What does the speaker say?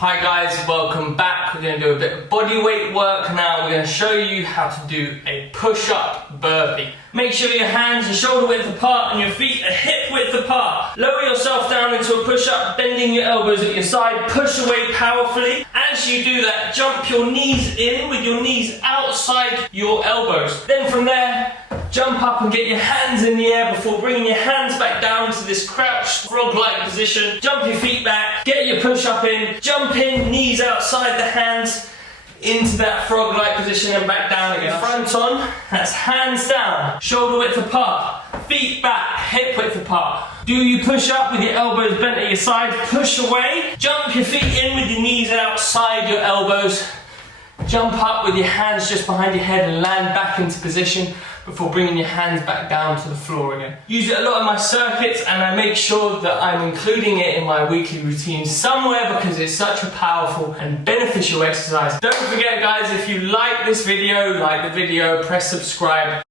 Hi guys, welcome back. We're going to do a bit of body weight work now. We're going to show you how to do a push-up burpee. Make sure your hands are shoulder width apart and your feet are hip width apart. Lower yourself down into a push-up, bending your elbows at your side. Push away powerfully. As you do that, jump your knees in with your knees outside your elbows. Then from there, jump up and get your hands in the air before bringing your hands back down to this crouched frog-like position. Jump your feet back, get your push-up in, jump in, knees outside the hands, into that frog-like position and back down again. Front on, that's hands down, shoulder width apart, feet back, hip width apart. Do you push up with your elbows bent at your side, push away, jump your feet in with your knees outside your elbows, jump up with your hands just behind your head and land back into position before bringing your hands back down to the floor again. Use it a lot in my circuits and I make sure that I'm including it in my weekly routine somewhere because it's such a powerful and beneficial exercise. Don't forget guys, if you like this video, like the video, press subscribe.